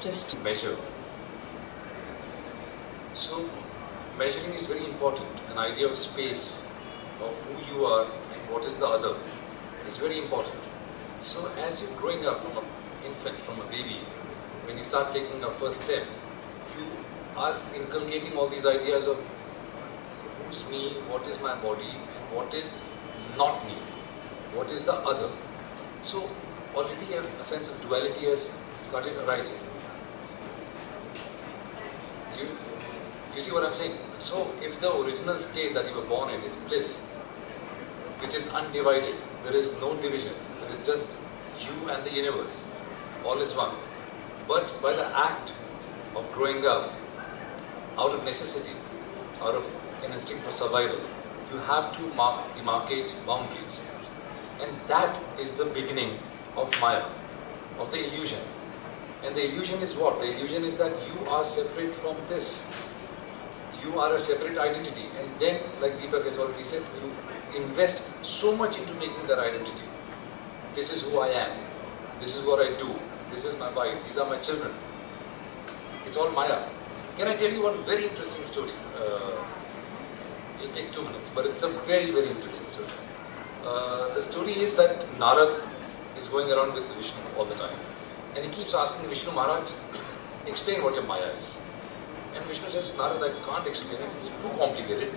just measure. So measuring is very important. An idea of space, of who you are and what is the other, is very important. So as you're growing up from an infant, from a baby, when you start taking a first step, you are inculcating all these ideas of who's me, what is my body, and what is not me, what is the other. So already a sense of duality has started arising. You see what I'm saying? So if the original state that you were born in is bliss, which is undivided, there is no division, there is just you and the universe, all is one. But by the act of growing up, out of necessity, out of an instinct for survival, you have to demarcate boundaries. And that is the beginning of Maya, of the illusion. And the illusion is what? The illusion is that you are separate from this. You are a separate identity. And then, like Deepak has already said, you invest so much into making that identity. This is who I am. This is what I do. This is my wife. These are my children. It's all Maya. Can I tell you one very interesting story? It'll take 2 minutes, but it's a very, very interesting story. The story is that Narad is going around with Vishnu all the time. And he keeps asking Vishnu, Maharaj, explain what your Maya is. And Vishnu says, Narad, I can't explain it. It's too complicated.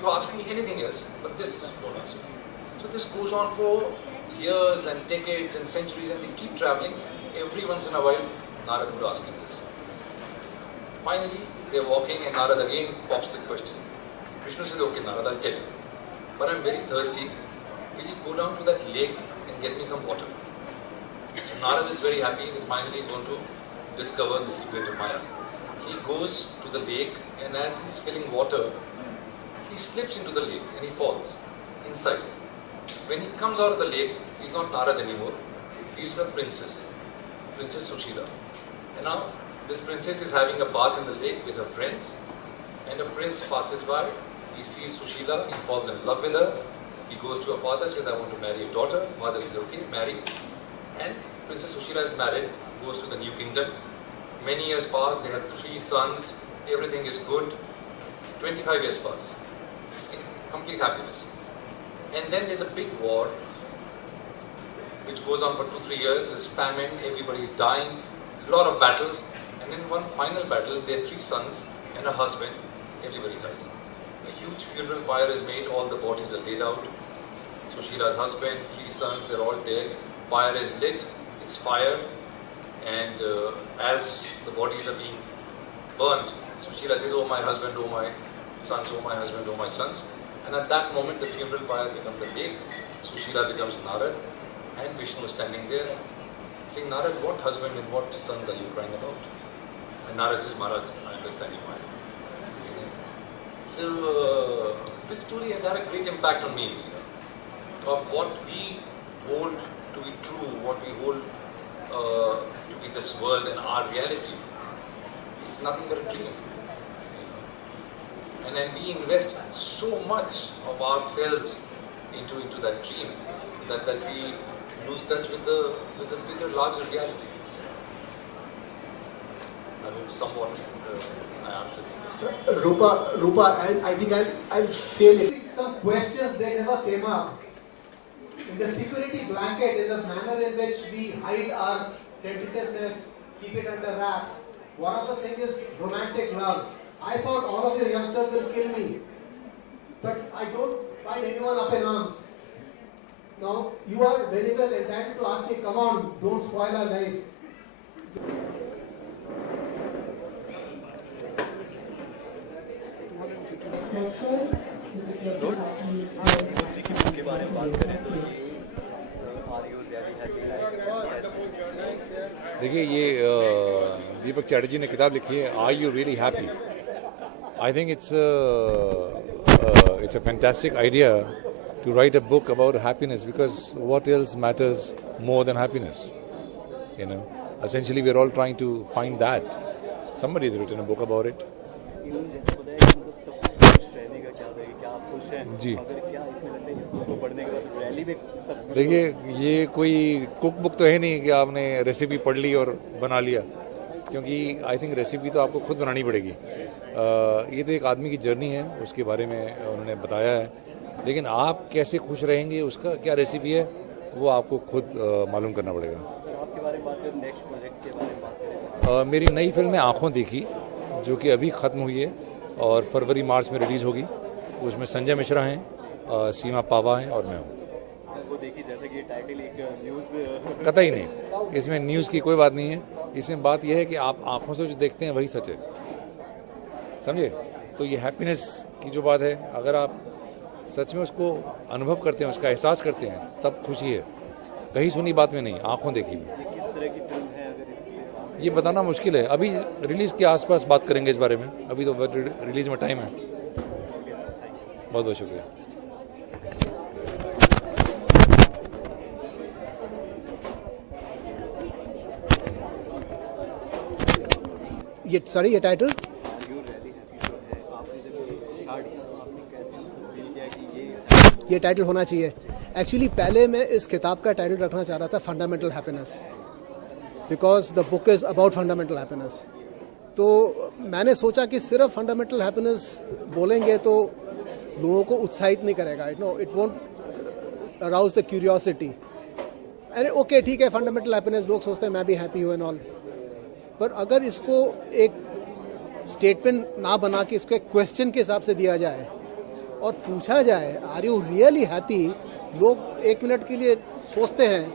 You ask me anything else, but this don't ask me. So this goes on for years and decades and centuries, and they keep traveling. And every once in a while, Narad would ask him this. Finally, they're walking, and Narad again pops the question. Vishnu says, okay, Narad, I'll tell you. But I'm very thirsty. Will you go down to that lake and get me some water? So Narad is very happy that finally he's going to discover the secret of Maya. He goes to the lake, and as he's filling water, he slips into the lake and he falls inside. When he comes out of the lake, he's not Narad anymore. He's a princess, Princess Sushila. And now this princess is having a bath in the lake with her friends, and a prince passes by. He sees Sushila, he falls in love with her. He goes to her father, says, I want to marry your daughter. Father says, okay, marry. And Princess Sushila is married, goes to the new kingdom. Many years pass, they have 3 sons, everything is good. 25 years pass in complete happiness. And then there's a big war which goes on for 2-3 years. There's famine, everybody is dying, a lot of battles. And in one final battle, their 3 sons and a husband, everybody dies. A huge funeral pyre is made, all the bodies are laid out. Sushila's husband, 3 sons, they're all dead. Pyre is lit, it's fire. And as the bodies are being burnt, Sushila says, oh my husband, oh my sons, oh my husband, oh my sons. And at that moment, the funeral pyre becomes a lake. Sushila becomes Narad. And Vishnu is standing there saying, Narad, what husband and what sons are you crying about? And Narad says, Maharaj, I understand you, Maya. So this story has had a great impact on me, of what we hold to be true, what we hold to be this world and our reality. It's nothing but a dream. And then we invest so much of ourselves into that dream that we lose touch with the bigger, larger reality. I hope somewhat I answered it. Rupa, I think I'll fail if some questions they never came up. In the security blanket is a manner in which we hide our tentativeness, keep it under wraps. One of the things is romantic love. I thought all of you youngsters will kill me, but I don't find anyone up in arms. Now, you are very well entitled to ask me, come on, don't spoil our life. देखिए ये दीपक चैटर्जी ने किताब लिखी है Are You Really Happy? I think it's a fantastic idea to write a book about happiness, because what else matters more than happiness? You know, essentially we're all trying to find that. Somebody has written a book about it. जी देखिए ये कोई cook book तो है नहीं कि आपने recipe पढ़ ली और बना लिया. क्योंकि आई थिंक रेसिपी तो आपको खुद बनानी पड़ेगी। ये तो एक आदमी की जर्नी है, उसके बारे में उन्होंने बताया है, लेकिन आप कैसे खुश रहेंगे, उसका क्या रेसिपी है, वो आपको खुद मालूम करना पड़ेगा। आपके बारे में बात करें, नेक्स्ट प्रोजेक्ट के बारे में बात करें। मेरी नई फिल्म है आँखों देखी, जो कि अभी ख़त्म हुई है और फरवरी मार्च में रिलीज़ होगी। उसमें संजय मिश्रा हैं, सीमा पावा हैं और मैं हूँ। वो देखी, जैसे कि टाइटल एक न्यूज़ कतई नहीं, इसमें न्यूज़ की कोई बात नहीं है। इसमें बात यह है कि आप आँखों से जो देखते हैं वही सच है, समझे। तो ये हैप्पीनेस की जो बात है, अगर आप सच में उसको अनुभव करते हैं, उसका एहसास करते हैं, तब खुशी है। कहीं सुनी बात में नहीं, आँखों देखी में। किस तरह की फिल्म है, अगर इसके ये बताना मुश्किल है, अभी रिलीज़ के आसपास बात करेंगे इस बारे में, अभी तो रिलीज़ में टाइम है। बहुत बहुत शुक्रिया। ये टाइटल ये टाइटल होना चाहिए। एक्चुअली पहले मैं इस किताब का टाइटल रखना चाह रहा था fundamental happiness, because the book is about fundamental happiness. तो मैंने सोचा कि सिर्फ फंडामेंटल हैप्पीनेस बोलेंगे तो लोगों को उत्साहित नहीं करेगा, it won't arouse the curiosity. अरे ओके ठीक है, फंडामेंटल हैप्पीनेस, लोग सोचते हैं मैं भी हैप्पी हूँ एंड ऑल, पर अगर इसको एक स्टेटमेंट ना बना के इसको एक क्वेश्चन के हिसाब से दिया जाए और पूछा जाए आर यू रियली हैप्पी, लोग एक मिनट के लिए सोचते हैं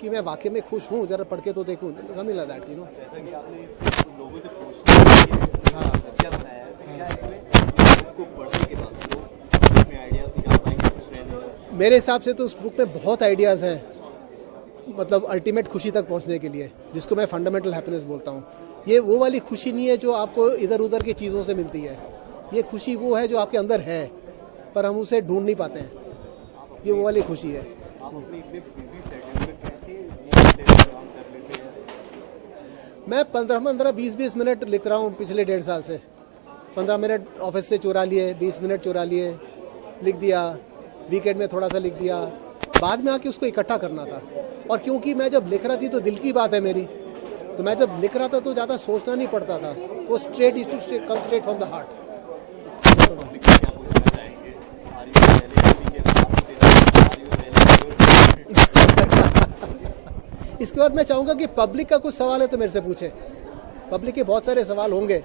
कि मैं वाकई में खुश हूँ, जरा पढ़ के तो देखूँ, समथिंग लाइक दैट, जैसा कि आपने इस लोगों से पूछना हाँ क्या बताया है, क्या इसमें को पढ़ने के बाद लोग में आइडियाज निकाल पाएंगे खुश रहने? मेरे हिसाब से तो उस बुक में बहुत आइडियाज़ हैं, मतलब अल्टीमेट खुशी तक पहुंचने के लिए, जिसको मैं फंडामेंटल हैप्पीनेस बोलता हूँ। ये वो वाली खुशी नहीं है जो आपको इधर उधर की चीज़ों से मिलती है, ये खुशी वो है जो आपके अंदर है पर हम उसे ढूंढ नहीं पाते हैं, ये वो वाली खुशी है। आप अपने इतने बिजी शेड्यूल में कैसे ये काम कर लेते हैं? मैं 15-20 मिनट लिख रहा हूँ पिछले 1.5 साल से। 15 मिनट ऑफिस से चुरा लिए, 20 मिनट चुरा लिए, लिख दिया, वीकेंड में थोड़ा सा लिख दिया, बाद में आके उसको इकट्ठा करना था। और क्योंकि मैं जब लिख रहा थी तो दिल की बात है मेरी, तो मैं जब लिख रहा था तो ज़्यादा सोचना नहीं पड़ता था, वो straight come straight from the heart. इसके बाद मैं चाहूँगा कि पब्लिक का कुछ सवाल है तो मेरे से पूछे, पब्लिक के बहुत सारे सवाल होंगे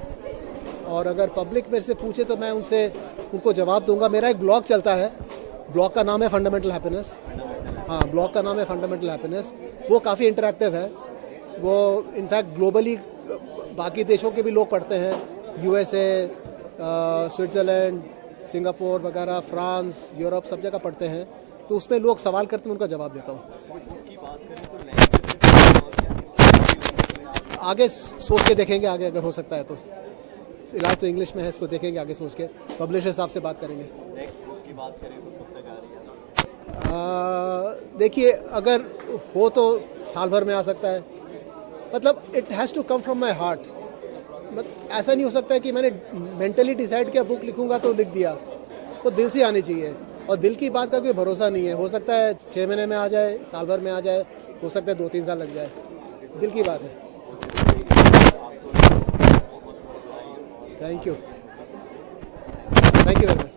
और अगर पब्लिक मेरे से पूछे तो मैं उनको जवाब दूंगा। मेरा एक ब्लॉग चलता है, ब्लॉग का नाम है फंडामेंटल हैप्पीनेस। हाँ, ब्लॉग का नाम है फंडामेंटल हैप्पीनेस। वो काफ़ी इंटरैक्टिव है, वो इनफैक्ट ग्लोबली बाकी देशों के भी लोग पढ़ते हैं, USA, स्विट्ज़रलैंड, सिंगापुर वगैरह, फ्रांस, यूरोप, सब जगह पढ़ते हैं। तो उसमें लोग सवाल करते हैं, उनका जवाब देता हूँ। आगे सोच के देखेंगे, आगे अगर हो सकता है तो। फिलहाल तो इंग्लिश में है, इसको देखेंगे आगे सोच के, पब्लिशर साहब से बात करेंगे। नेक्स्ट बुक की बात करें तो कब तक आ रही है? देखिए, अगर हो तो साल भर में आ सकता है, मतलब it has to come from my heart. मतलब ऐसा नहीं हो सकता है कि मैंने मेंटली डिसाइड किया बुक लिखूंगा तो लिख दिया, वो दिल से आनी चाहिए। और दिल की बात का कोई भरोसा नहीं है, हो सकता है 6 महीने में आ जाए, साल भर में आ जाए, हो सकता है 2-3 साल लग जाए, दिल की बात है। Thank you very much.